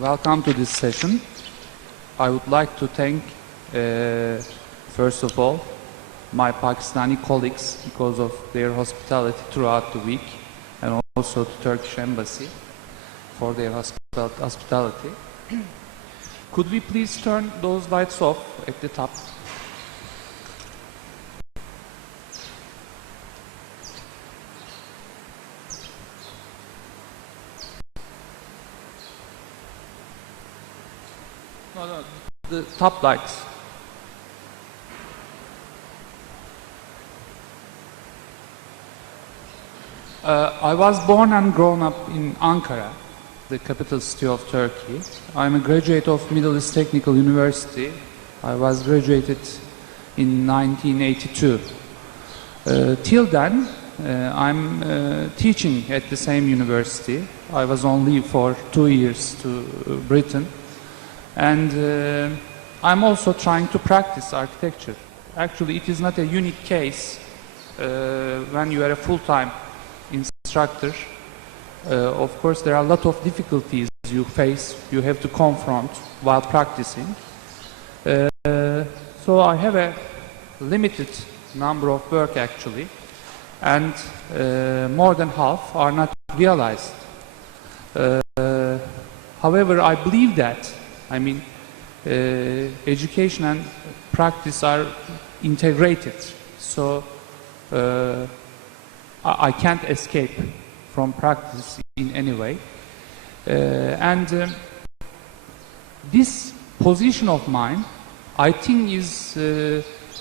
Welcome to this session. I would like to thank, first of all, my Pakistani colleagues because of their hospitality throughout the week, and also the Turkish Embassy for their hospitality. Could we please turn those lights off at the top? No, the top lights. I was born and grown up in Ankara, the capital city of Turkey. I'm a graduate of Middle East Technical University. I was graduated in 1982. Till then, I'm teaching at the same university. I was on leave for 2 years to Britain. And I'm also trying to practice architecture. Actually, it is not a unique case when you are a full-time instructor. Of course, there are a lot of difficulties you face, you have to confront while practicing. So I have a limited number of work actually, and more than half are not realized. However, I believe that, education and practice are integrated, so I can't escape from practice in any way. This position of mine, I think, is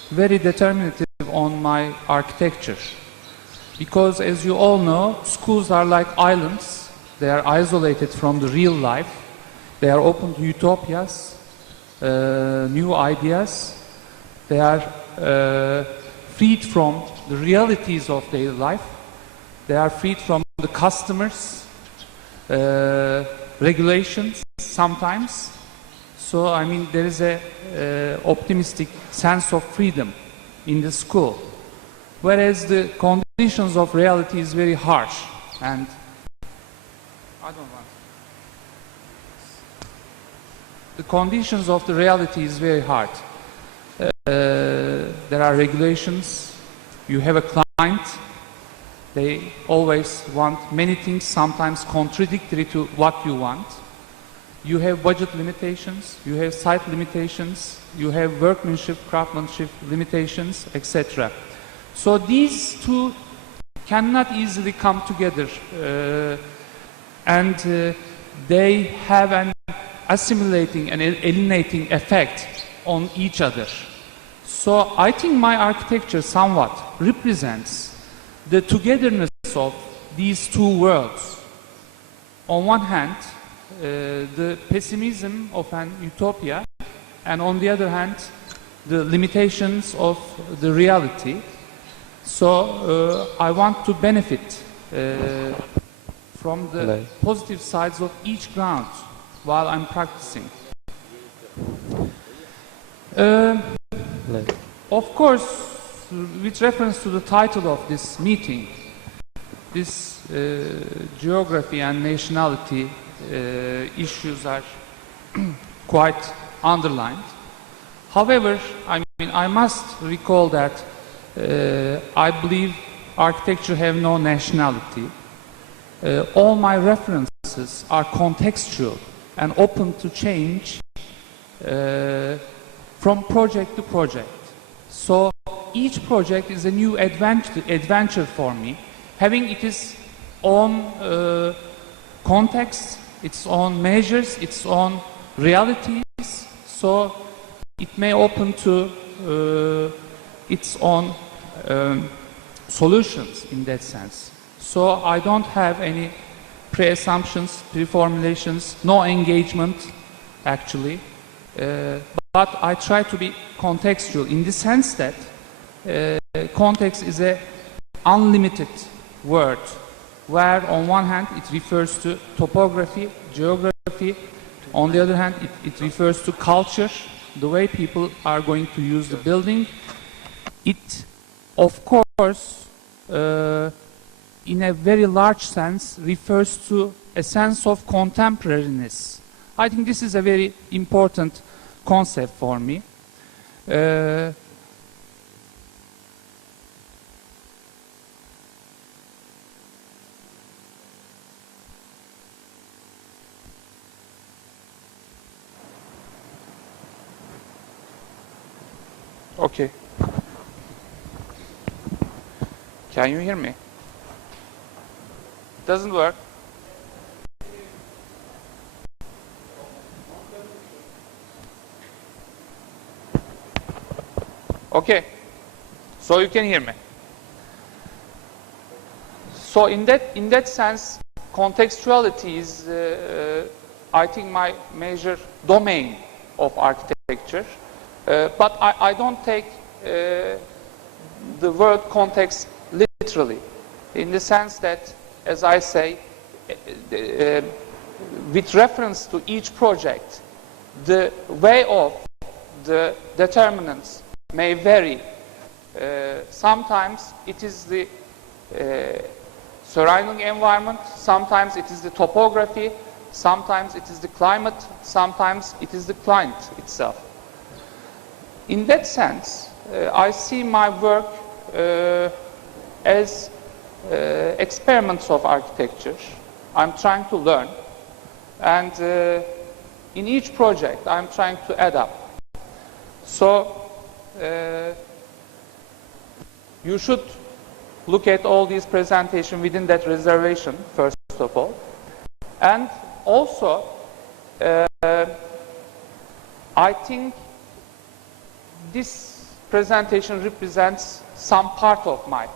very determinative on my architecture. Because as you all know, schools are like islands. They are isolated from the real life. They are open to utopias, new ideas. They are freed from the realities of their life. They are freed from the customers, regulations sometimes. So, there is a optimistic sense of freedom in the school. Whereas the conditions of reality is very harsh, and I don't want. The conditions of the reality is very hard. There are regulations. You have a client. They always want many things, sometimes contradictory to what you want. You have budget limitations, you have site limitations, you have workmanship, craftsmanship limitations, etc. So these two cannot easily come together, and they have an assimilating and alienating effect on each other. So I think my architecture somewhat represents the togetherness of these two worlds. On one hand, the pessimism of an utopia, and on the other hand, the limitations of the reality. So I want to benefit from the positive sides of each ground while I'm practicing. Of course, with reference to the title of this meeting, this geography and nationality issues are quite underlined. However, I must recall that I believe architecture have no nationality. All my references are contextual and open to change from project to project. So each project is a new adventure for me, having its own context, its own measures, its own realities. So it may open to its own solutions in that sense. So I don't have any pre-assumptions, pre-formulations, no engagement actually, but I try to be contextual in the sense that context is an unlimited word, where on one hand it refers to topography, geography, on the other hand it refers to culture, the way people are going to use the building. It, of course, in a very large sense, refers to a sense of contemporariness, I think this is a very important concept for me. Okay. Can you hear me? Doesn't work. Okay. So you can hear me. So in that sense, contextuality is, I think, my major domain of architecture. But I don't take the word context literally, in the sense that, as I say, with reference to each project, the way of the determinants may vary. Sometimes it is the surrounding environment, sometimes it is the topography, sometimes it is the climate, sometimes it is the client itself. In that sense, I see my work as experiments of architecture. I'm trying to learn, and in each project I'm trying to add up. So you should look at all these presentations within that reservation, first of all. And also, I think this presentation represents some part of my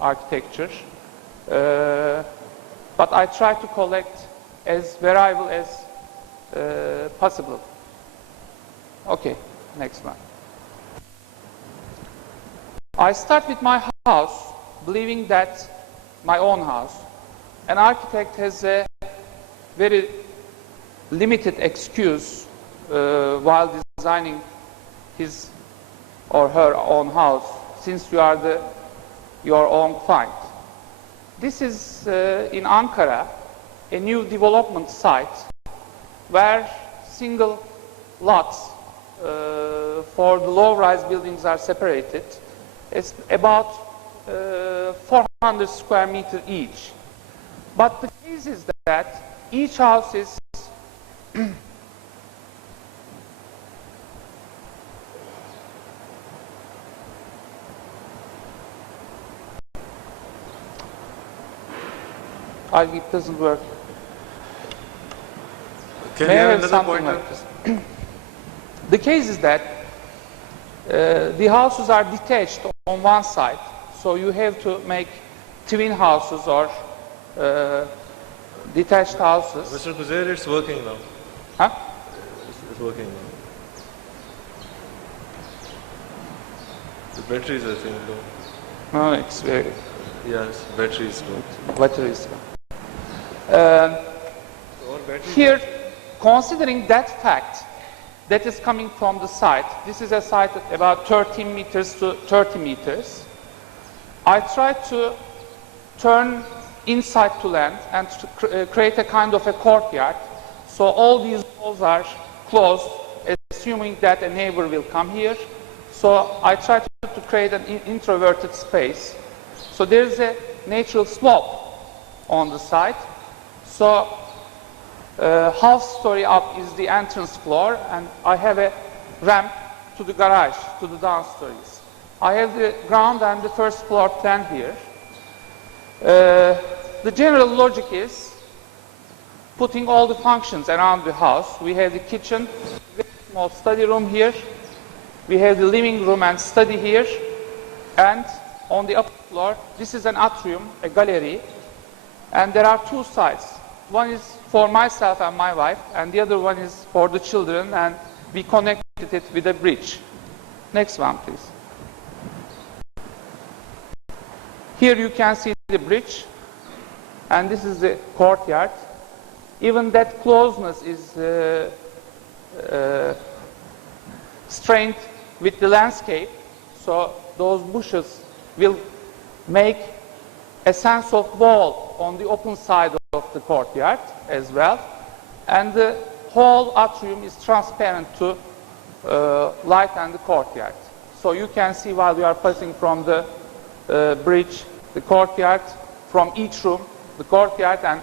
architecture, but I try to collect as variable as possible. Okay, next one. I start with my house, believing that my own house. An architect has a very limited excuse while designing his or her own house, since you are your own client. This is in Ankara, a new development site where single lots for the low-rise buildings are separated. It's about 400 square meters each. But the case is that each house is it doesn't work. Can May you I have have another something pointer? like this? The case is that the houses are detached on one side, so you have to make twin houses or detached houses. Mr. Guzer, it's working now. Huh? It's working now. The batteries are saying low. No, it's very... Yes, battery is low. Battery is Battery here, considering that fact that is coming from the site, this is a site at about 13 meters to 30 meters. I tried to turn inside to land and to create a kind of a courtyard. So all these walls are closed, assuming that a neighbor will come here. So I tried to create an introverted space. So there is a natural slope on the side. So half story up is the entrance floor, and I have a ramp to the garage, to the downstories. I have the ground and the first floor plan here. The general logic is putting all the functions around the house. We have the kitchen, very small study room here. We have the living room and study here. And on the upper floor, this is an atrium, a gallery. And there are two sides. One is for myself and my wife, and the other one is for the children, and we connected it with a bridge. Next one, please. Here you can see the bridge, and this is the courtyard. Even that closeness is strained with the landscape, so those bushes will make a sense of wall on the open side of the courtyard as well. And the whole atrium is transparent to light and the courtyard. So you can see while you are passing from the bridge, the courtyard, from each room, the courtyard, and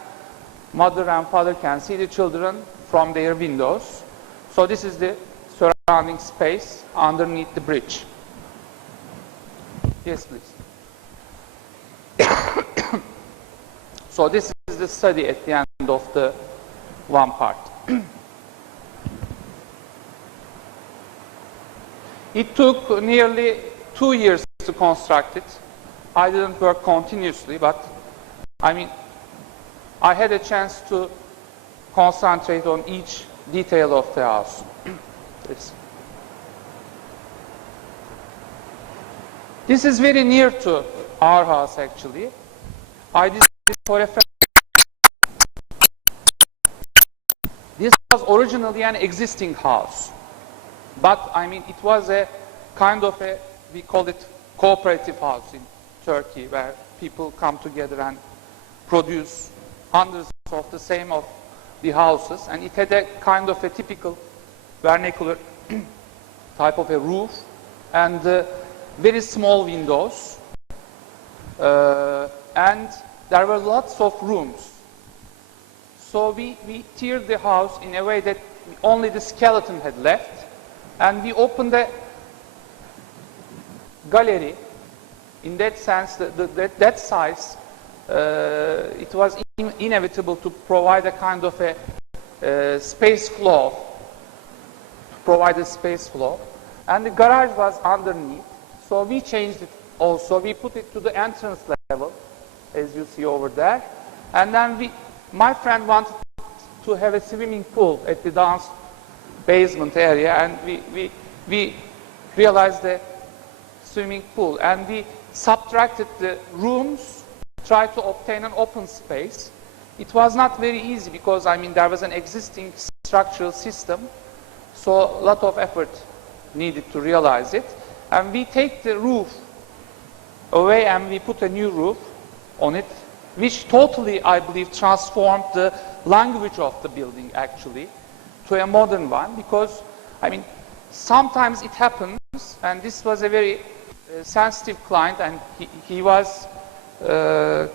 mother and father can see the children from their windows. So this is the surrounding space underneath the bridge. Yes, please. So this is the study at the end of the one part. It took nearly 2 years to construct it. I didn't work continuously, but I mean, I had a chance to concentrate on each detail of the house. This is very near to our house, actually. I did it for a fact. This was originally an existing house, but I mean, it was a kind of a, we call it cooperative house in Turkey, where people come together and produce hundreds of the same of the houses, and it had a kind of a typical vernacular type of a roof and very small windows, and there were lots of rooms. So we tiered the house in a way that only the skeleton had left, and we opened a gallery. In that sense, that size, it was inevitable to provide a kind of a space flow, and the garage was underneath. So we changed it also. We put it to the entrance level, as you see over there, and then my friend wanted to have a swimming pool at the down basement area, and we realized the swimming pool, and we subtracted the rooms, tried to obtain an open space. It was not very easy because, I mean, there was an existing structural system, so a lot of effort needed to realize it. And we take the roof away and we put a new roof on it, which totally, I believe, transformed the language of the building, actually, to a modern one, because, I mean, sometimes it happens, and this was a very sensitive client, and he was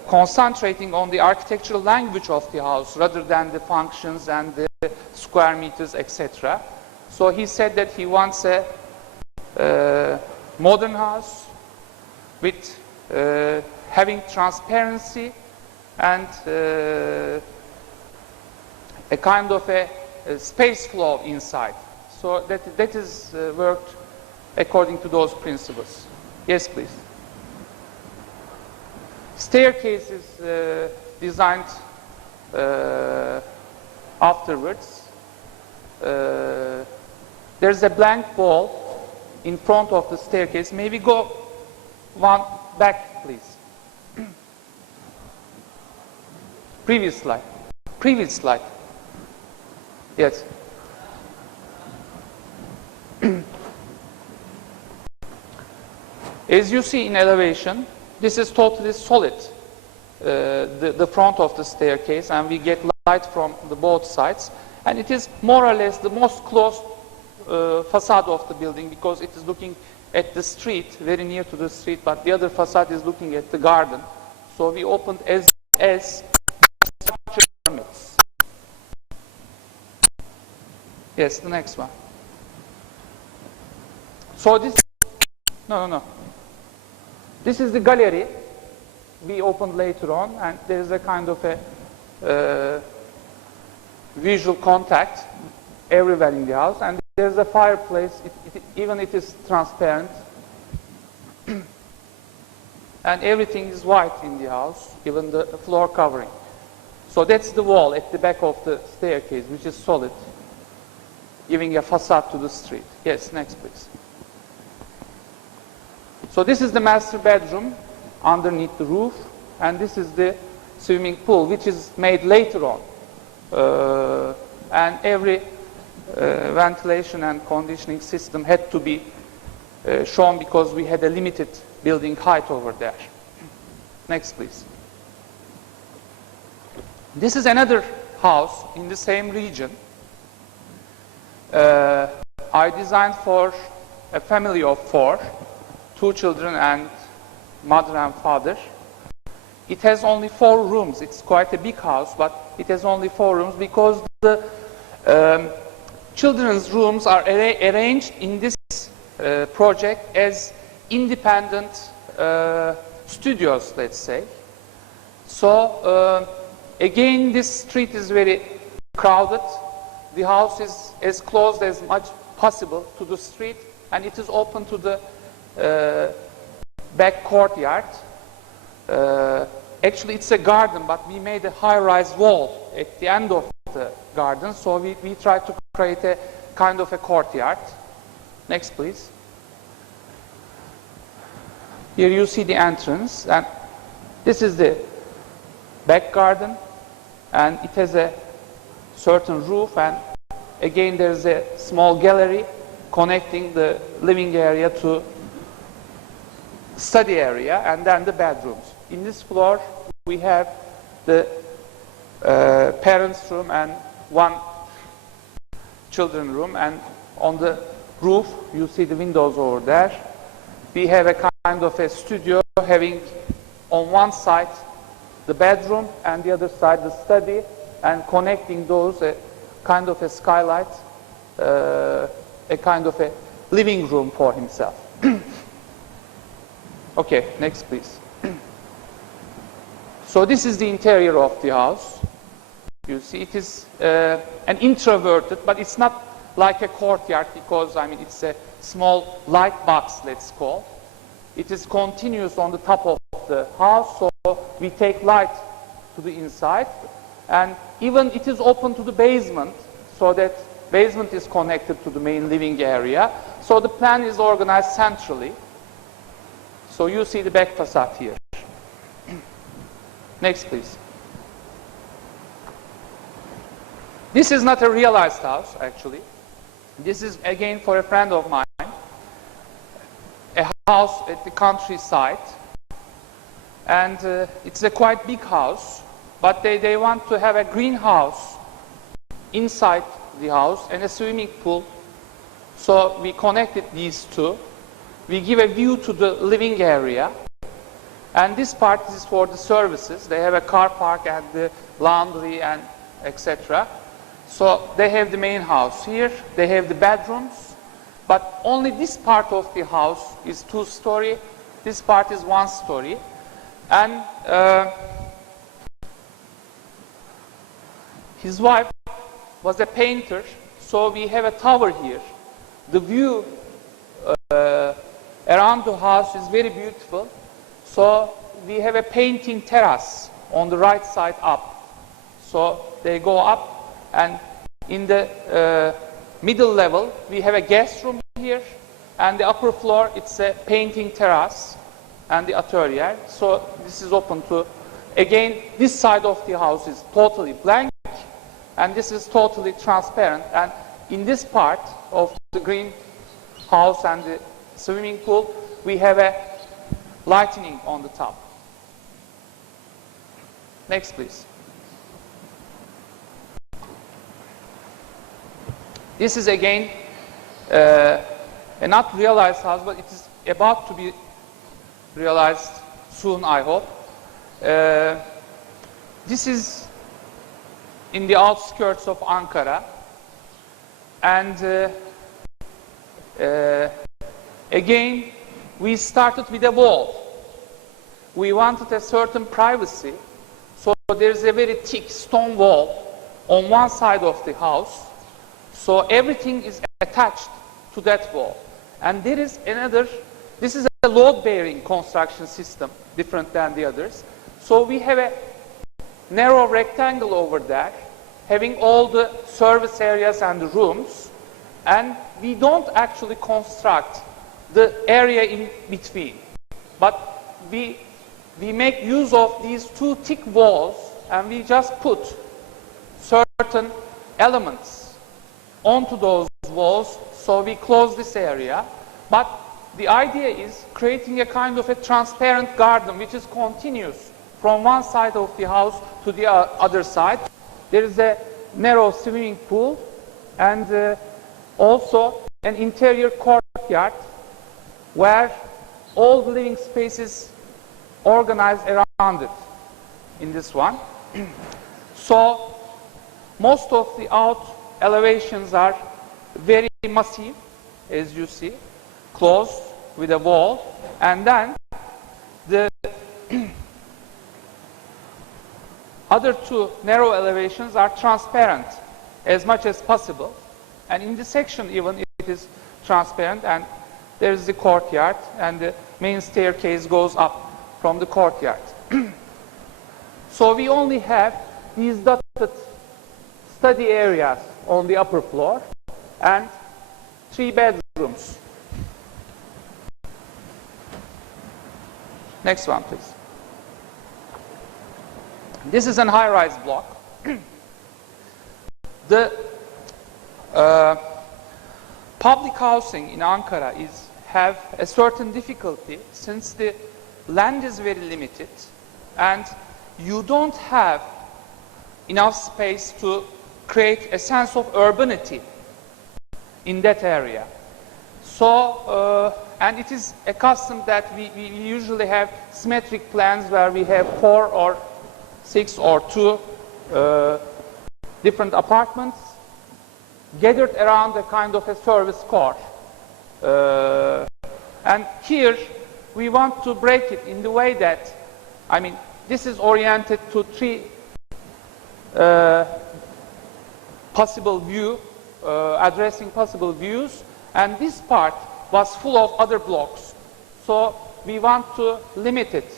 concentrating on the architectural language of the house rather than the functions and the square meters, etc. So he said that he wants a modern house with having transparency and a kind of a space flow inside. So that is worked according to those principles. Yes, please. Staircase is designed afterwards. There's a blank wall in front of the staircase. Maybe go one back, please. Previous slide. Previous slide. Yes. As you see in elevation, this is totally solid, the front of the staircase, and we get light from the both sides. And it is more or less the most closed facade of the building, because it is looking at the street, very near to the street, but the other facade is looking at the garden. So we opened as structure permits. Yes, the next one. So this, no. This is the gallery we opened later on, and there is a kind of a visual contact everywhere in the house, and there's a fireplace, even it is transparent, and everything is white in the house, even the floor covering. So that's the wall at the back of the staircase, which is solid, giving a facade to the street. Yes, next please. So this is the master bedroom underneath the roof, and this is the swimming pool, which is made later on. And every ventilation and conditioning system had to be shown because we had a limited building height over there. Next, please. This is another house in the same region. I designed for a family of 4, 2 children and mother and father. It has only 4 rooms. It's quite a big house, but it has only 4 rooms because the children's rooms are arranged in this project as independent studios, let's say. So again, this street is very crowded. The house is as close as much possible to the street, and it is open to the back courtyard. Actually, it's a garden, but we made a high-rise wall at the end of the garden, so we tried to create a kind of a courtyard. Next, please. Here you see the entrance, and this is the back garden, and it has a certain roof, and again there's a small gallery connecting the living area to study area, and then the bedrooms. In this floor we have the parents' room and 1 children room, and on the roof you see the windows over there. We have a kind of a studio having on one side the bedroom and the other side the study, and connecting those a kind of a skylight, a kind of a living room for himself. Okay, next please. So this is the interior of the house. You see it is an introverted, but it's not like a courtyard because, I mean, it's a small light box, let's call. It is continuous on the top of the house, so we take light to the inside. And even it is open to the basement, so that basement is connected to the main living area. So the plan is organized centrally. So you see the back facade here. Next, please. This is not a realized house, actually. This is, again, for a friend of mine, a house at the countryside. And it's a quite big house, but they want to have a greenhouse inside the house and a swimming pool. So we connected these two. We give a view to the living area. And this part is for the services. They have a car park and the laundry and etc. So they have the main house here. They have the bedrooms. But only this part of the house is 2-story. This part is 1-story. And his wife was a painter. So we have a tower here. The view around the house is very beautiful. So we have a painting terrace on the right side up. So they go up, and in the middle level we have a guest room here, and the upper floor it's a painting terrace and the atelier. So this is open to, again, this side of the house is totally blank, and this is totally transparent. And in this part of the greenhouse and the swimming pool, we have a lightning on the top. Next, please. This is again a not realized house, but it is about to be realized soon, I hope. This is in the outskirts of Ankara, and again we started with a wall. We wanted a certain privacy, so there's a very thick stone wall on one side of the house, so everything is attached to that wall. And there is another, this is a load-bearing construction system, different than the others. So we have a narrow rectangle over there, having all the service areas and the rooms, and we don't actually construct the area in between, but we make use of these 2 thick walls, and we just put certain elements onto those walls, so we close this area. But the idea is creating a kind of a transparent garden which is continuous from one side of the house to the other side. there is a narrow swimming pool and also an interior courtyard where all the living spaces organized around it in this one. So most of the out elevations are very massive, as you see, closed with a wall, and then the other two narrow elevations are transparent as much as possible, and in this section even it is transparent, and there is the courtyard and the main staircase goes up from the courtyard. So we only have these dotted study areas on the upper floor and 3 bedrooms. Next one, please. This is an high-rise block. The public housing in Ankara have a certain difficulty since the land is very limited and you don't have enough space to create a sense of urbanity in that area. So, and it is a custom that we usually have symmetric plans where we have 4 or 6 or 2 different apartments gathered around a kind of a service core. And here we want to break it in the way that, I mean, this is oriented to 3 possible view, addressing possible views, and this part was full of other blocks. So we want to limit it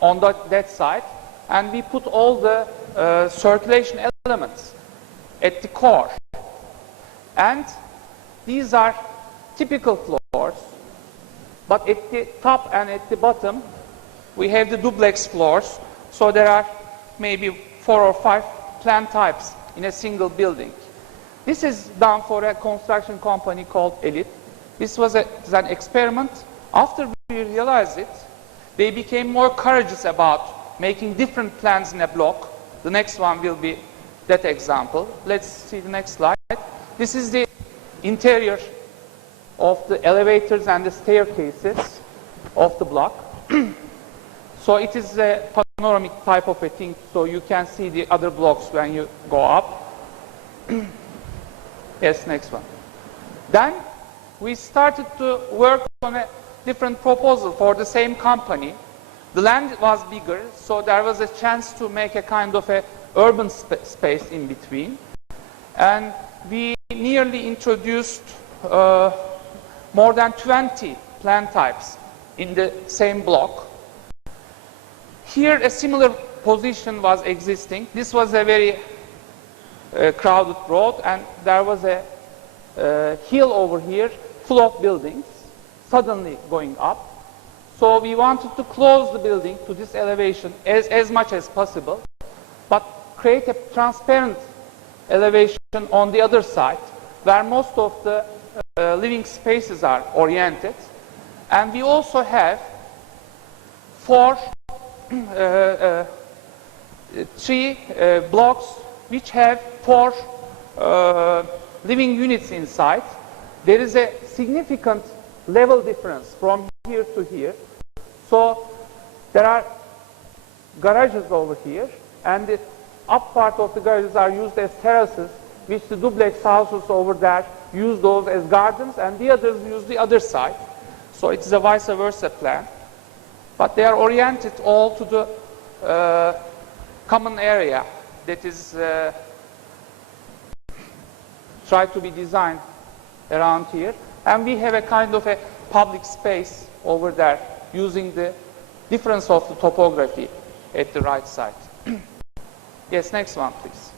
on that side, and we put all the circulation elements at the core. And these are typical floors, but at the top and at the bottom we have the duplex floors, so there are maybe 4 or 5 plan types in a single building. This is done for a construction company called Elite. This was an experiment. After we realized it, they became more courageous about making different plans in a block. The next one will be that example. Let's see the next slide. This is the interior of the elevators and the staircases of the block. So it is a panoramic type of a thing, so you can see the other blocks when you go up. Yes, next one. Then we started to work on a different proposal for the same company. The land was bigger, so there was a chance to make a kind of a urban space in between. And we nearly introduced more than 20 plan types in the same block. Here a similar position was existing. This was a very crowded road, and there was a hill over here full of buildings suddenly going up. So we wanted to close the building to this elevation as much as possible, but create a transparent elevation on the other side where most of the living spaces are oriented. And we also have 3 blocks which have 4 living units inside. There is a significant level difference from here to here. So there are garages over here, and the up part of the garages are used as terraces, which the duplex houses over there use those as gardens, and the others use the other side. So it's a vice versa plan. But they are oriented all to the common area that is tried to be designed around here. And we have a kind of a public space over there using the difference of the topography at the right side. Yes, next one, please.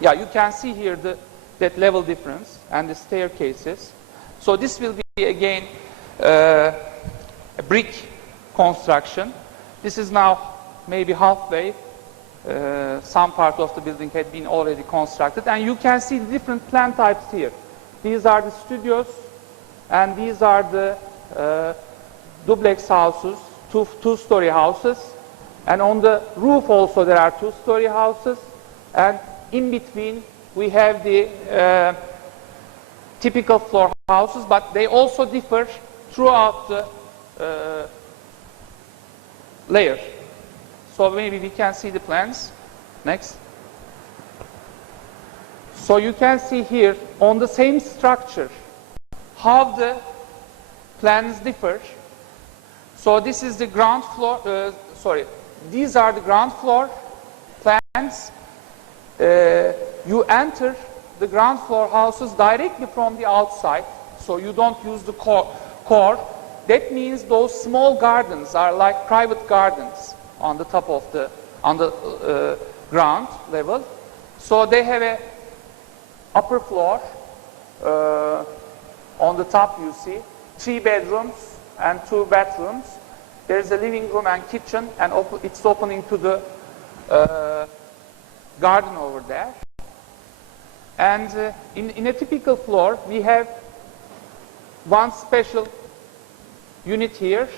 Yeah, you can see here that level difference and the staircases. So this will be again a brick construction. This is now maybe halfway. Some part of the building had been already constructed, and you can see the different plan types here. These are the studios, and these are the duplex houses, two-story houses, And on the roof also there are two-story houses. And in between we have the typical floor houses, but they also differ throughout the layer. So maybe we can see the plans. Next. So you can see here on the same structure how the plans differ. So this is the ground floor, these are the ground floor plans. You enter the ground floor houses directly from the outside, so you don't use the core. That means those small gardens are like private gardens on the top of the, ground level. So they have a upper floor, on the top you see 3 bedrooms and 2 bathrooms. There's a living room and kitchen, and it's opening to the garden over there. And in a typical floor, we have one special unit here,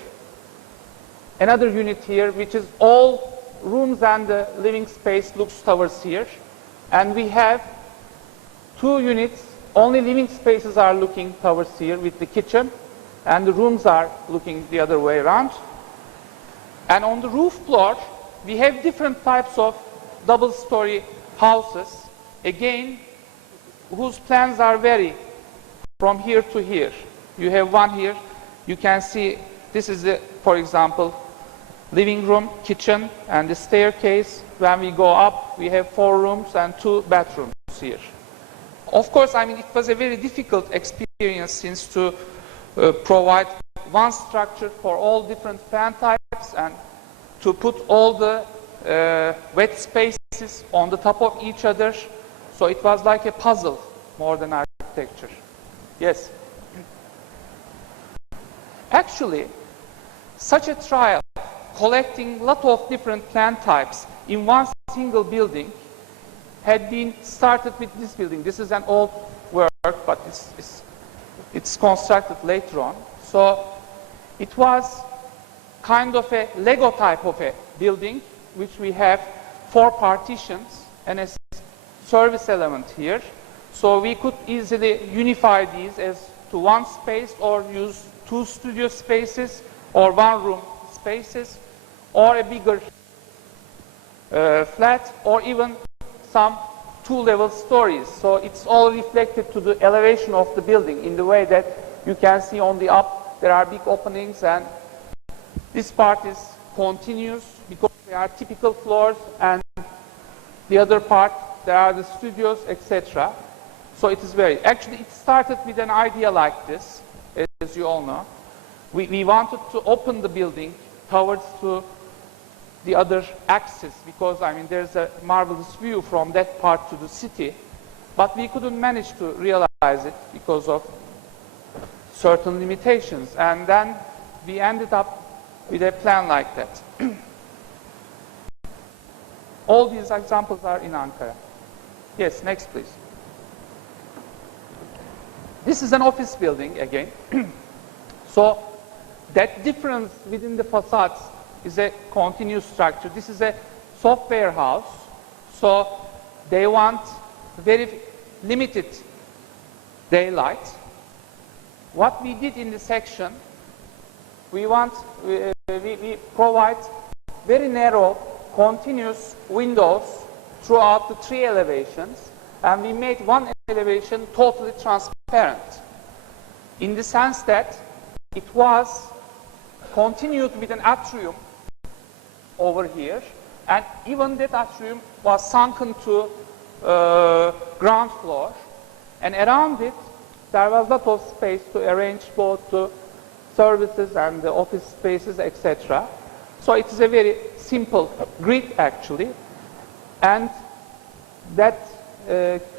another unit here, which is all rooms and the living space looks towards here. And we have 2 units, only living spaces are looking towards here with the kitchen, and the rooms are looking the other way around. And on the roof floor, we have different types of double-story houses, again, whose plans are vary from here to here. You have one here, you can see this is, for example, living room, kitchen, and the staircase. When we go up, we have 4 rooms and 2 bathrooms here. Of course, I mean, it was a very difficult experience since to provide one structure for all different plan types and to put all the wet spaces on the top of each other. So it was like a puzzle more than architecture. Yes? Actually, such a trial, collecting a lot of different plan types in one single building, had been started with this building. This is an old work, but it's constructed later on. So it was kind of a Lego type of a building, which we have 4 partitions and a service element here. So we could easily unify these as to one space, or use 2 studio spaces or 1 room spaces, or a bigger flat, or even some 2-level stories. So it's all reflected to the elevation of the building in the way that you can see on the up there are big openings, and this part is continuous because they are typical floors, and the other part there are the studios, etc. So it is very, actually it started with an idea like this, as you all know. We wanted to open the building towards to the other axis, because I mean there's a marvelous view from that part to the city, but we couldn't manage to realize it because of certain limitations, and then we ended up with a plan like that. All these examples are in Ankara. Yes, next please. This is an office building again. So that difference within the facades is a continuous structure. This is a software house, so they want very limited daylight. What we did in the section, we provide very narrow continuous windows throughout the 3 elevations, and we made one elevation totally transparent, in the sense that it was continued with an atrium over here, and even that atrium was sunken to ground floor, and around it there was a lot of space to arrange both the services and the office spaces, etc. So it is a very simple grid actually, and that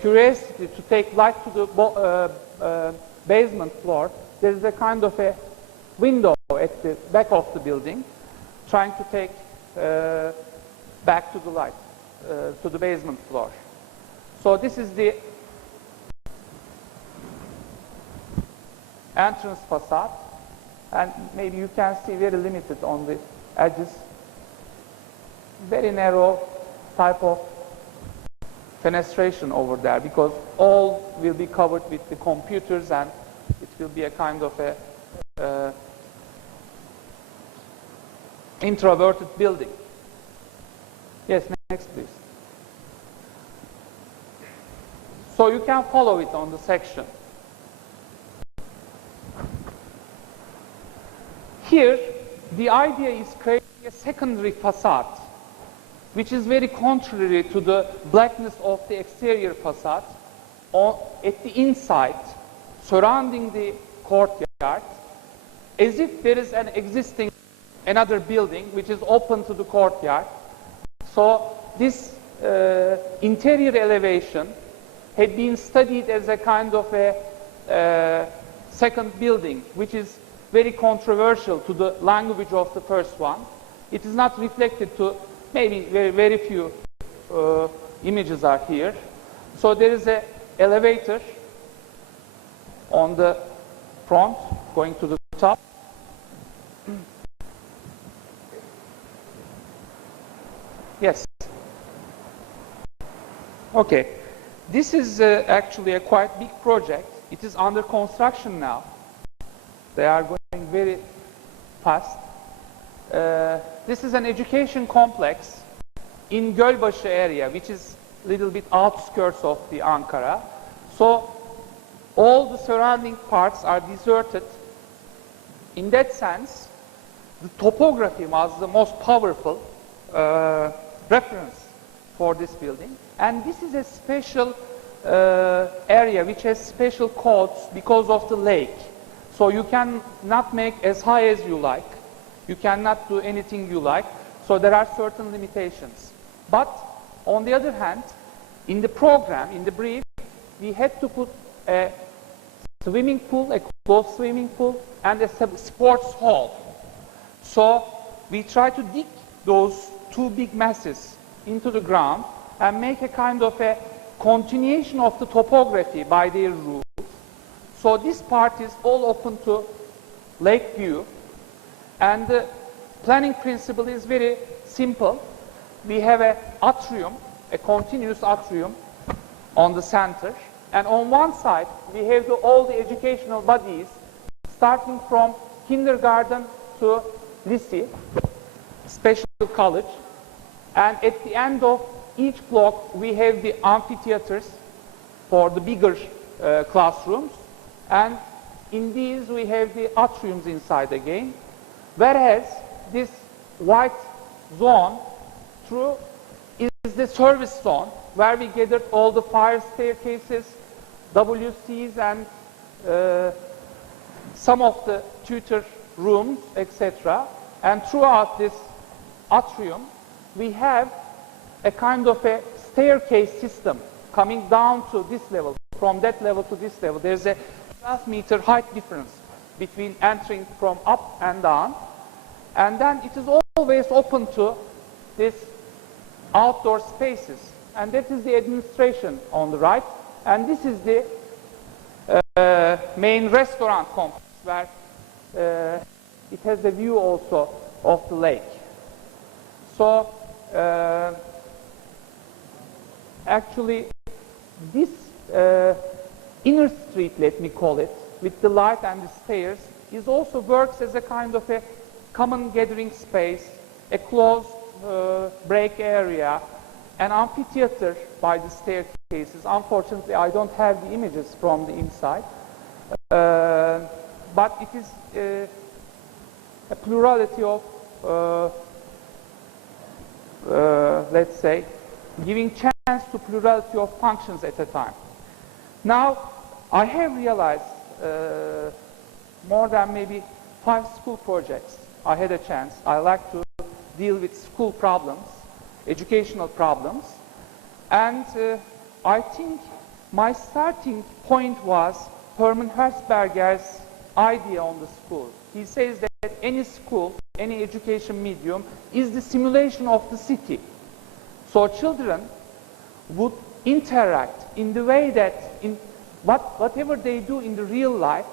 curiosity to take light to the basement floor, there is a kind of a window at the back of the building trying to take back to the light, to the basement floor. So this is the entrance facade, and maybe you can see very limited on the edges. very narrow type of fenestration over there, because all will be covered with the computers, and it will be a kind of a introverted building. Yes, next please. So you can follow it on the section. Here, the idea is creating a secondary facade, which is very contrary to the blackness of the exterior facade at the inside, surrounding the courtyard, as if there is an existing another building which is open to the courtyard. So this interior elevation had been studied as a kind of a second building, which is very controversial to the language of the first one. It is not reflected to, maybe very few images are here. So there is an elevator on the front going to the top. Yes. Okay. This is actually a quite big project. It is under construction now. They are going very fast. This is an education complex in Gölbaşı area, which is a little bit outskirts of the Ankara. So all the surrounding parts are deserted. In that sense, the topography was the most powerful reference for this building. And this is a special area which has special codes because of the lake. So you cannot make as high as you like. You cannot do anything you like. So there are certain limitations. But on the other hand, in the program, in the brief, we had to put a swimming pool, a closed swimming pool, and a sports hall. So we try to dig those two big masses into the ground and make a kind of a continuation of the topography by their roots. So this part is all open to lake view, and the planning principle is very simple. We have an atrium, a continuous atrium on the center, and on one side we have all the educational bodies starting from kindergarten to lycée, special college, and at the end of each block we have the amphitheaters for the bigger classrooms, and in these we have the atriums inside again, whereas this white zone through is the service zone where we gathered all the fire staircases, WCs, and some of the tutor rooms, etc. And throughout this atrium we have a kind of a staircase system coming down to this level, from that level to this level. There's a 12-meter height difference between entering from up and down, and then it is always open to this outdoor spaces, and that is the administration on the right, and this is the main restaurant complex where it has a view also of the lake. So actually this inner street, let me call it, with the light and the stairs, is also works as a kind of a common gathering space, a closed break area, an amphitheater by the staircases. Unfortunately, I don't have the images from the inside, but it is a plurality of, let's say, giving chance to plurality of functions at a time. Now, I have realized more than maybe 5 school projects I had a chance. I like to deal with school problems, educational problems, and I think my starting point was Hermann Herzberger's idea on the school. He says that any school, any education medium is the simulation of the city. So children would interact in the way that in whatever they do in the real life,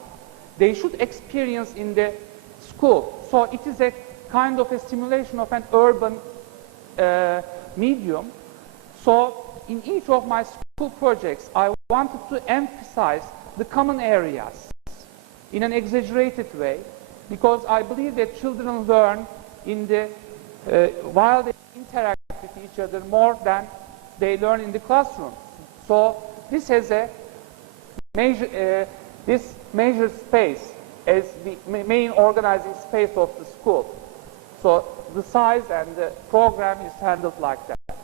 they should experience in the school. So it is a kind of a simulation of an urban medium. So in each of my school projects, I wanted to emphasize the common areas in an exaggerated way, because I believe that children learn in the, while they interact with each other more than they learn in the classroom. So this has a major, this measures space as the main organizing space of the school. So the size and the program is handled like that.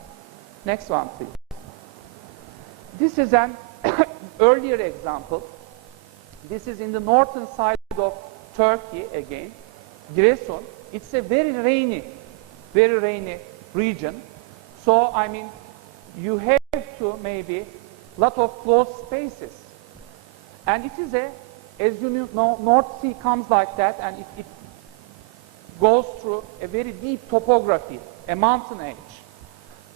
Next one, please. This is an earlier example. This is in the northern side of Turkey again, Giresun. It's a very rainy region. So, I mean, you have to maybe lot of closed spaces. And it is a, as you know, North Sea comes like that, and it goes through a very deep topography, a mountain edge.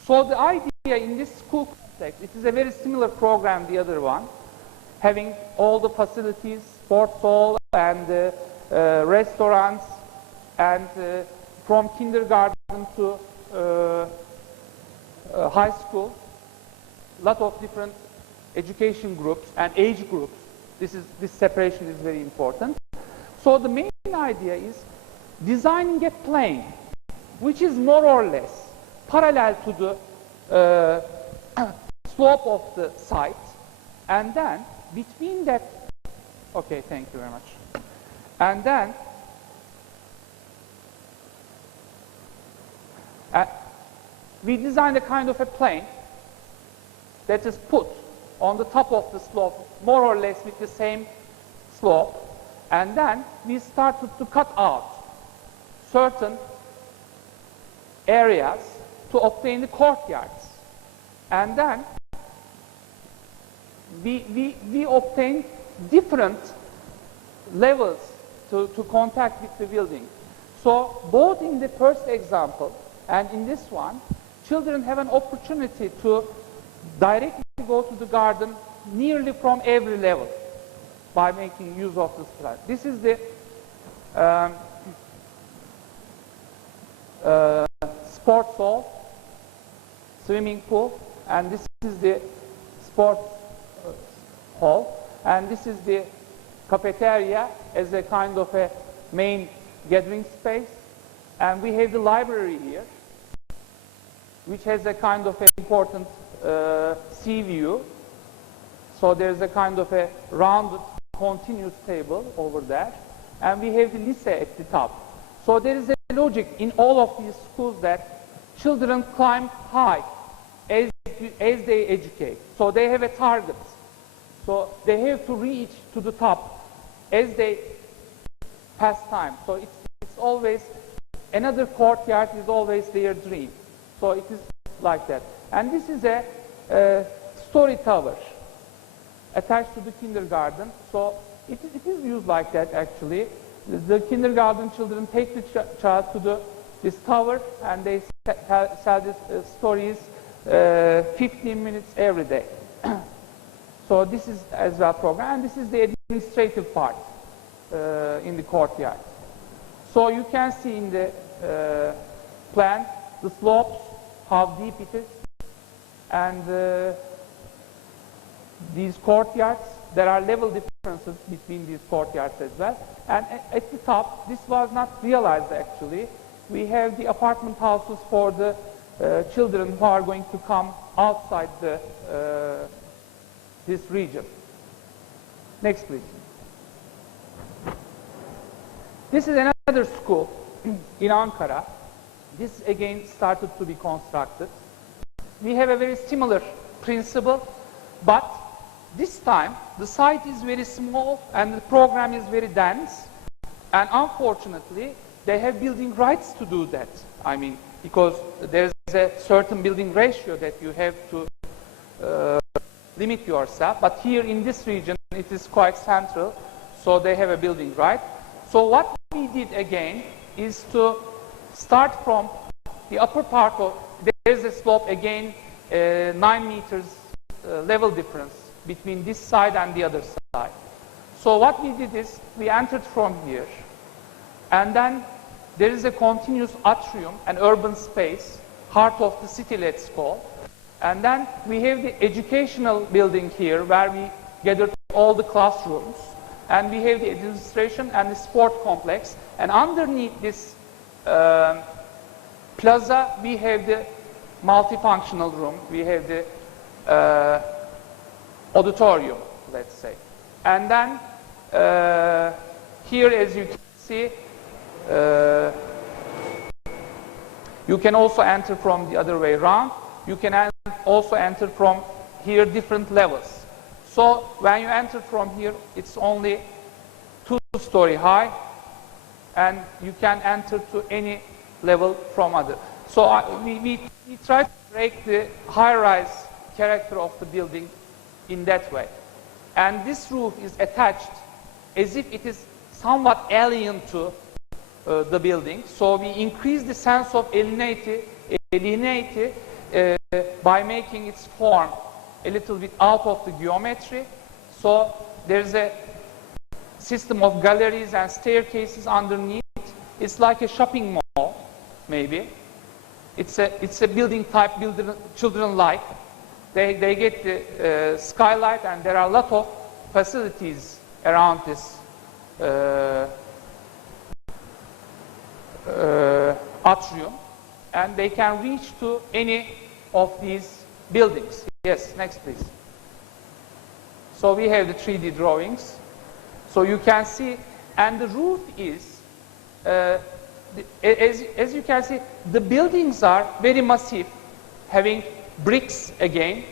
So the idea in this school complex, it is a very similar program, the other one, having all the facilities, sports hall and restaurants, and from kindergarten to high school, lot of different education groups and age groups. This separation is very important. So the main idea is designing a plane which is more or less parallel to the slope of the site, and then between that, okay, thank you very much, and then we designed a kind of a plane that is put on the top of the slope, more or less with the same slope, and then we started to cut out certain areas to obtain the courtyards, and then we obtained different levels to contact with the building. So both in the first example and in this one, children have an opportunity to directly go to the garden nearly from every level by making use of this plan. This is the sports hall, swimming pool, and this is the sports hall, and this is the cafeteria as a kind of a main gathering space, and we have the library here, which has a kind of an important sea view. So there's a kind of a rounded continuous table over there, and we have the lycée at the top. So there is a logic in all of these schools that children climb high as they educate. So they have a target. So they have to reach to the top as they pass time. So it's always, another courtyard is always their dream. So it is like that. And this is a story tower attached to the kindergarten. So it is used like that actually. The kindergarten children take the child to this tower, and they tell these stories 15 minutes every day. So this is as well program, and this is the administrative part in the courtyard. So you can see in the plan the slopes, how deep it is, and these courtyards. There are level differences between these courtyards as well. And at the top, this was not realized actually. We have the apartment houses for the children who are going to come outside this region. Next, please. This is another school in Ankara. This again started to be constructed. We have a very similar principle, but this time the site is very small and the program is very dense, and unfortunately they have building rights to do that. I mean, because there's a certain building ratio that you have to limit yourself, but here in this region it is quite central, so they have a building right. So what we did again is to start from the upper part of, there's a slope again, 9 meters level difference between this side and the other side. So what we did is we entered from here, and then there is a continuous atrium, an urban space, heart of the city, let's call. And then we have the educational building here where we gathered all the classrooms. And we have the administration and the sport complex. And underneath this plaza, we have the multifunctional room. We have the auditorium, let's say. And then here, as you can see, you can also enter from the other way around. You can also enter from here different levels. So when you enter from here, it's only 2-story high, and you can enter to any level from other. So we try to break the high-rise character of the building in that way. And this roof is attached as if it is somewhat alien to the building. So we increase the sense of alienity by making its form a little bit out of the geometry. So there's a system of galleries and staircases underneath. It's like a shopping mall, maybe. It's a building type children like. They get the skylight, and there are a lot of facilities around this atrium, and they can reach to any of these buildings. Yes, next please. So we have the 3D drawings. So you can see, and the roof is, as you can see, the buildings are very massive, having bricks again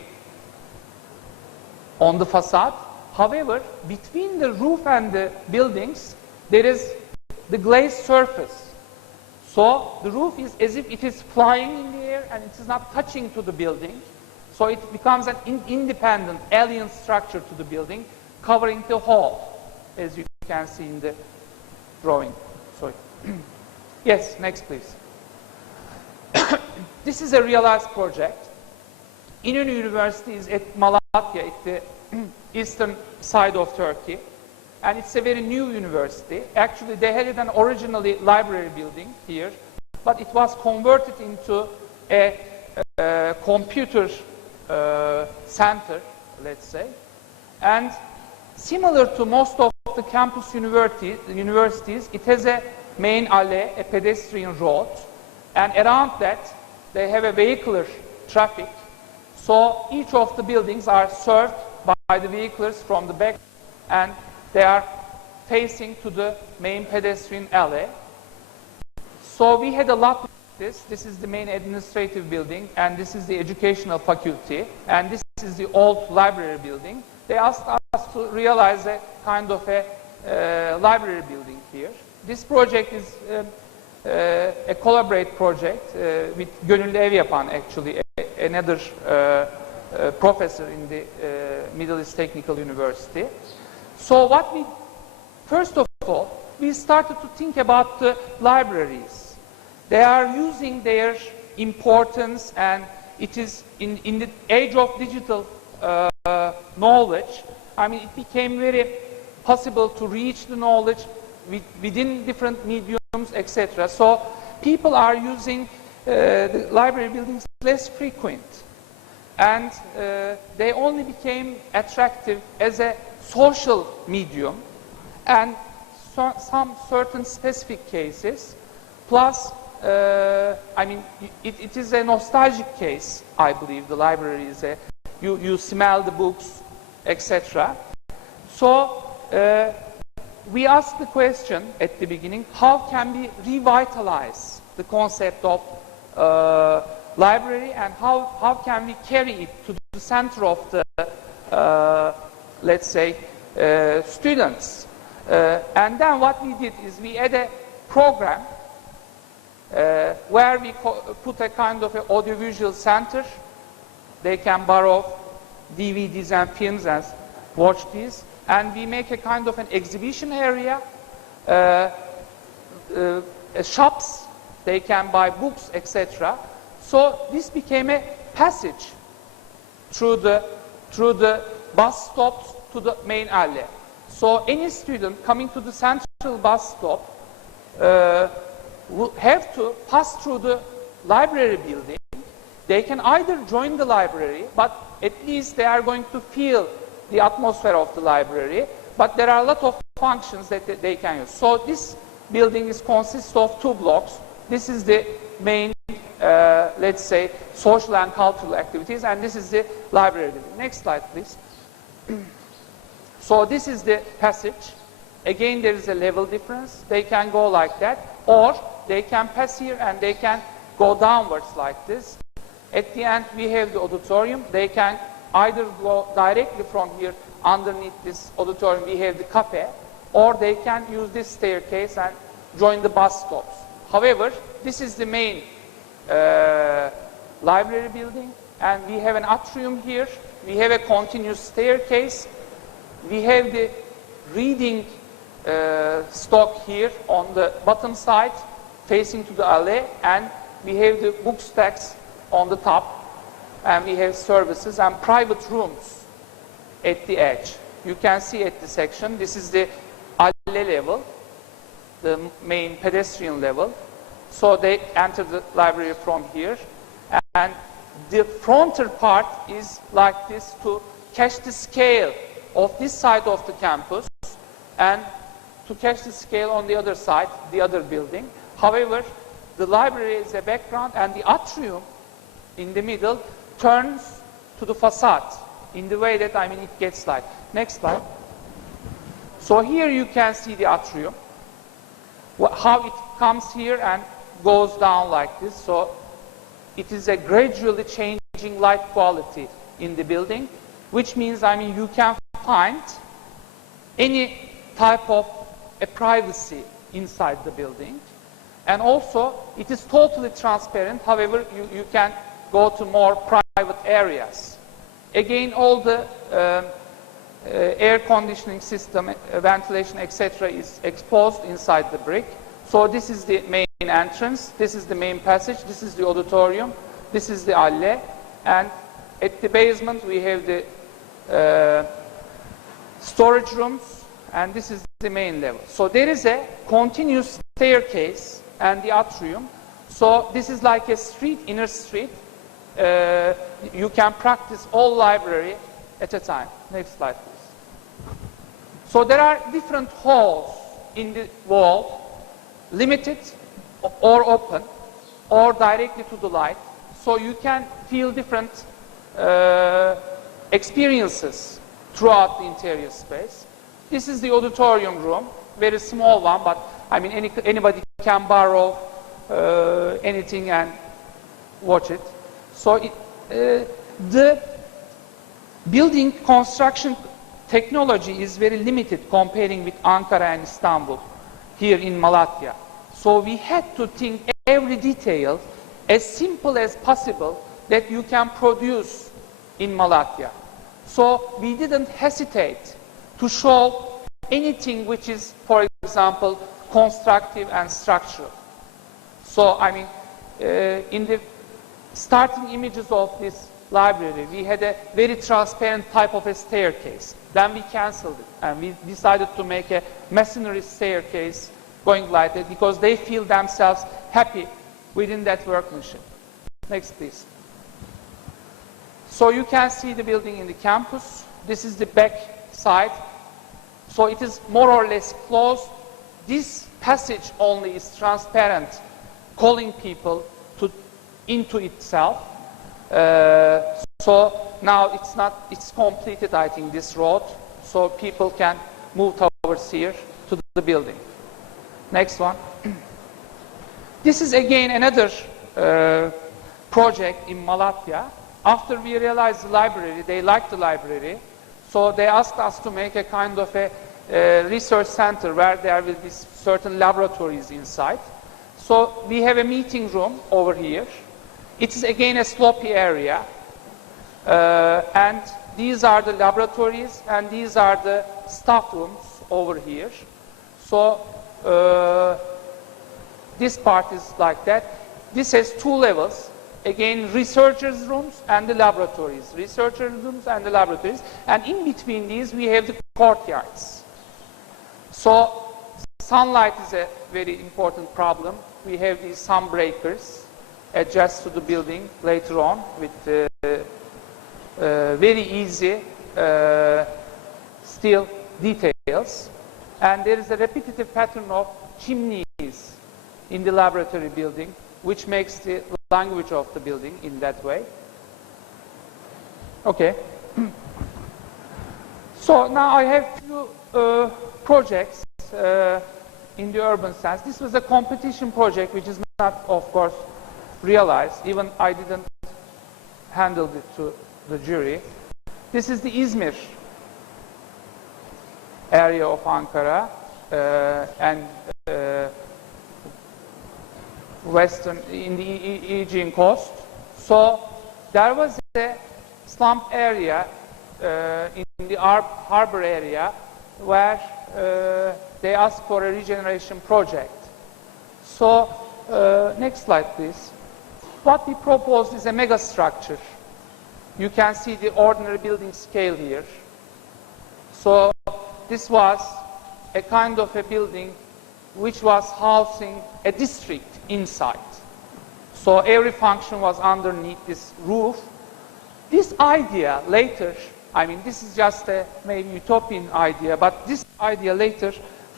on the facade. However, between the roof and the buildings, there is the glazed surface. So the roof is as if it is flying in the air and it is not touching to the building. So it becomes an independent alien structure to the building, covering the whole, as you can see in the drawing. Sorry. Yes, next please. This is a realized project. İnönü University is at Malatya, at the eastern side of Turkey. And it's a very new university. Actually, they had an originally library building here, but it was converted into a computer center, let's say. And similar to most of the campus universities, it has a main alley, a pedestrian road, and around that they have a vehicular traffic. So each of the buildings are served by the vehicles from the back, and they are facing to the main pedestrian alley. So we had a lot of this. This is the main administrative building, and this is the educational faculty, and this is the old library building. They asked us to realize a kind of a library building here. This project is a collaborate project with Gönüllü Ev Yapan, actually, another professor in the Middle East Technical University. So what we, first of all, we started to think about the libraries. They are using their importance, and it is in the age of digital knowledge. I mean, it became very possible to reach the knowledge within different mediums, etc. So people are using the library buildings less frequent, and they only became attractive as a social medium, and some certain specific cases, plus I mean, it is a nostalgic case, I believe. The library is you smell the books, etc. So we asked the question at the beginning, how can we revitalize the concept of library, and how can we carry it to the center of the, let's say, students. And then what we did is we had a program where we put a kind of an audiovisual center. They can borrow DVDs and films and watch these. And we make a kind of an exhibition area, shops, they can buy books, etc. So this became a passage through the bus stops to the main alley. So any student coming to the central bus stop will have to pass through the library building they can either join the library, but at least they are going to feel the atmosphere of the library, but there are a lot of functions that they can use. So this building consists of 2 blocks. This is the main, let's say, social and cultural activities, and this is the library building. Next slide, please. So this is the passage. Again, there is a level difference. They can go like that, or they can pass here and they can go downwards like this. At the end, we have the auditorium. They can either go directly from here underneath this auditorium. We have the cafe, or they can use this staircase and join the bus stops. However, this is the main library building, and we have an atrium here. We have a continuous staircase. We have the reading stock here on the bottom side, facing to the alley, and we have the book stacks on the top, and we have services and private rooms at the edge. You can see at the section, this is the alley level, the main pedestrian level. So they enter the library from here, and the frontal part is like this to catch the scale of this side of the campus and to catch the scale on the other side, the other building. However, the library is a background, and the atrium in the middle turns to the facade in the way that, I mean, it gets like. Next slide. So here you can see the atrium, how it comes here and goes down like this. So it is a gradually changing light quality in the building, which means, I mean, you can find any type of a privacy inside the building. And also, it is totally transparent. However, you can go to more private areas. Again, all the air conditioning system, ventilation, etc. is exposed inside the brick. So this is the main entrance. This is the main passage. This is the auditorium. This is the alley. And at the basement, we have the storage rooms. And this is the main level. So there is a continuous staircase and the atrium. So this is like a street, inner street. You can practice all library at a time. Next slide, please. So there are different halls in the wall, limited or open, or directly to the light. So you can feel different experiences throughout the interior space. This is the auditorium room, very small one, but I mean anybody can borrow anything and watch it. So the building construction technology is very limited comparing with Ankara and Istanbul here in Malatya. So we had to think every detail as simple as possible that you can produce in Malatya. So we didn't hesitate to show anything which is, for example, constructive and structural. So, I mean, in the starting images of this library, we had a very transparent type of a staircase. Then we canceled it, and we decided to make a masonry staircase going like that because they feel themselves happy within that workmanship. Next, please. So you can see the building in the campus. This is the back side. So it is more or less closed. This passage only is transparent, calling people into itself. So now it's completed, I think, this road. So people can move towards here to the building. Next one. This is again another project in Malatya. After we realized the library, they liked the library. So they asked us to make a kind of a research center where there will be certain laboratories inside. So we have a meeting room over here. It is again a slopey area. And these are the laboratories and these are the staff rooms over here. So this part is like that. This has 2 levels. Again, researchers' rooms and the laboratories. Researchers' rooms and the laboratories. And in between these, we have the courtyards. So sunlight is a very important problem. We have these sun breakers adjust to the building later on with very easy steel details. And there is a repetitive pattern of chimneys in the laboratory building, which makes the language of the building in that way. Okay. So now I have few projects in the urban sense. This was a competition project which is not, of course, realized. Even I didn't handle it to the jury. This is the Izmir area of Ankara and western in the Aegean coast. So there was a slump area in the harbor area where they asked for a regeneration project. So next slide, please. What we proposed is a mega structure. You can see the ordinary building scale here. So this was a kind of a building which was housing a district inside. So every function was underneath this roof. This idea later, I mean, this is just a maybe utopian idea, but this idea later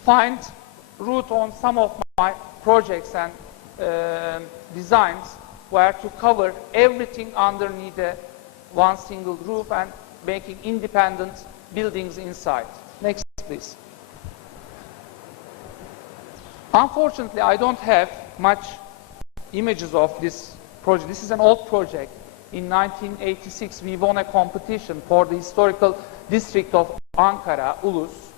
finds root on some of my projects and designs where to cover everything underneath one single roof and making independent buildings inside. Next, please. Unfortunately, I don't have much images of this project. This is an old project. In 1986, we won a competition for the historical district of Ankara, Ulus.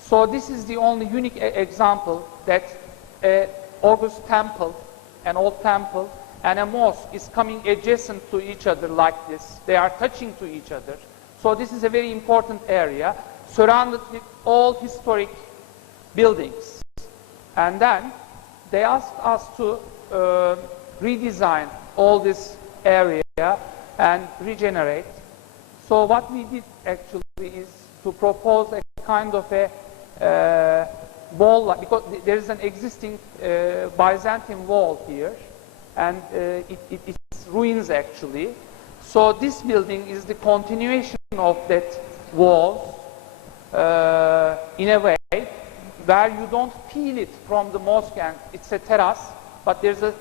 So this is the only unique example that an August temple, an old temple, and a mosque is coming adjacent to each other like this. They are touching to each other. So this is a very important area, surrounded with all historic buildings. And then they asked us to redesign all this area and regenerate. So what we did actually is to propose a kind of a wall, because there is an existing Byzantine wall here, and it's ruins actually. So this building is the continuation of that wall in a way where you don't feel it from the mosque, and it's a terrace, but there's a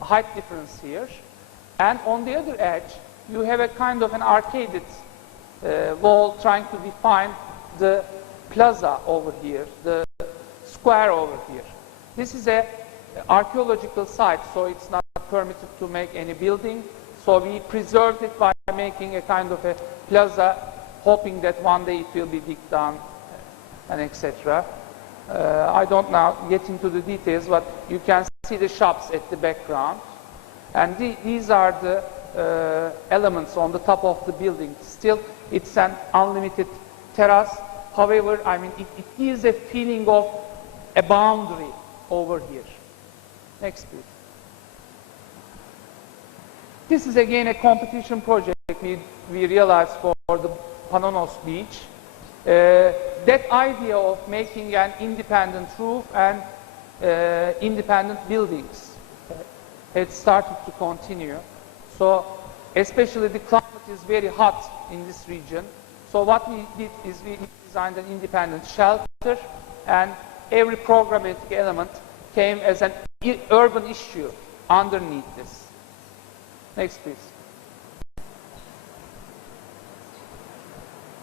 height difference here. And on the other edge, you have a kind of an arcaded wall trying to define the plaza over here, the square over here. This is an archaeological site, so it's not permitted to make any building. So we preserved it by making a kind of a plaza, hoping that one day it will be digged down and etc. I don't now get into the details, but you can see the shops at the background. And these are the elements on the top of the building. Still, it's an unlimited terrace. However, I mean, it gives a feeling of a boundary over here. Next, please. This is again a competition project we realized for the Panonos Beach. That idea of making an independent roof and independent buildings had started to continue. So especially the climate is very hot in this region. So what we did is we designed an independent shelter, and every programmatic element came as an urban issue underneath this. Next, please.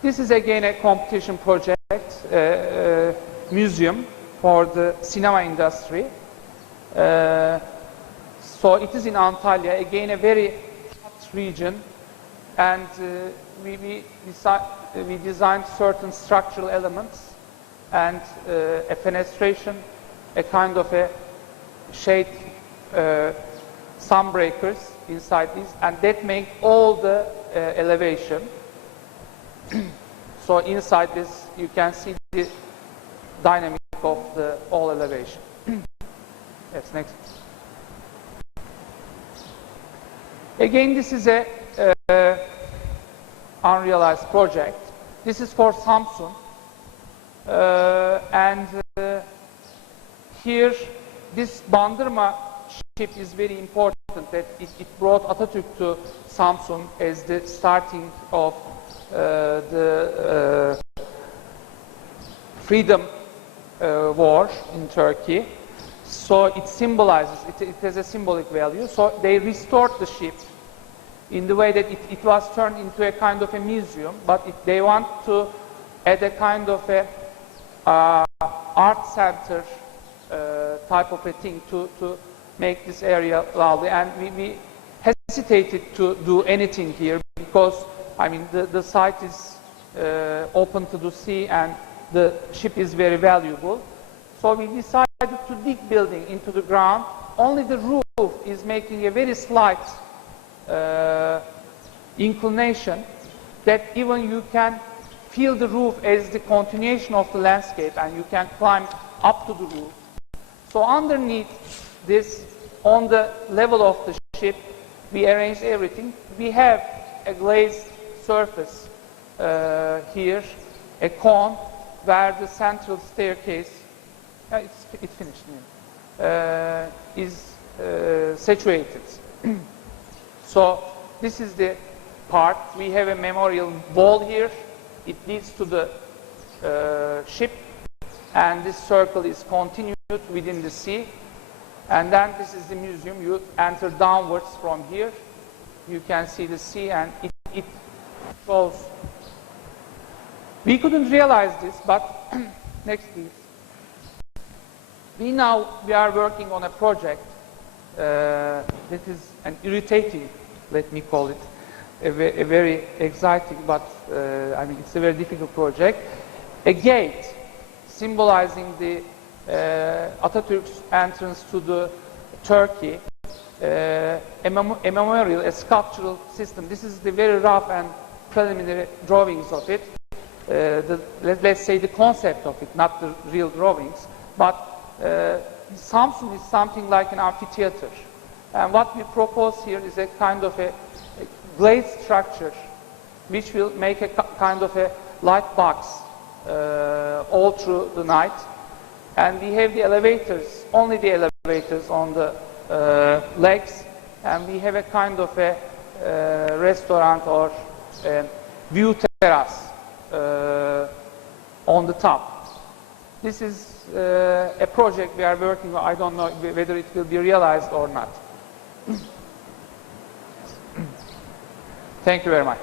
This is again a competition project, museum for the cinema industry. So it is in Antalya, again a very hot region, and we designed certain structural elements and a fenestration, a kind of a shade sun breakers inside these, and that make all the elevation. So inside this you can see the dynamic of the all elevation. Yes, next. Again, this is a unrealized project. This is for Samsung, and here this Bandırma ship is very important important that it brought Atatürk to Samsun as the starting of the freedom war in Turkey. So it symbolizes, it has a symbolic value. So they restored the ship in the way that it was turned into a kind of a museum, but they want to add a kind of a art center type of a thing to make this area lovely. And we hesitated to do anything here because, I mean, the site is open to the sea and the ship is very valuable. So we decided to dig building into the ground. Only the roof is making a very slight inclination that even you can feel the roof as the continuation of the landscape and you can climb up to the roof. So underneath this, on the level of the ship, we arranged everything. We have a glazed surface here, a cone where the central staircase, it's finished now, is situated. So this is the part. We have a memorial wall here. It leads to the ship, and this circle is continued within the sea. And then this is the museum. You enter downwards from here. You can see the sea, and it goes. We couldn't realize this, but next please. We are working on a project that is an irritating, let me call it, a very exciting, but I mean it's a very difficult project. A gate symbolizing the Atatürk's entrance to the Turkey, a memorial, a sculptural system. This is the very rough and preliminary drawings of it. Let's say the concept of it, not the real drawings. But Samsun is something like an amphitheater. And what we propose here is a kind of a glazed structure which will make a kind of a light box all through the night. And we have the elevators, only the elevators on the legs, and we have a kind of a restaurant or view terrace on the top. This is a project we are working on. I don't know whether it will be realized or not. Thank you very much.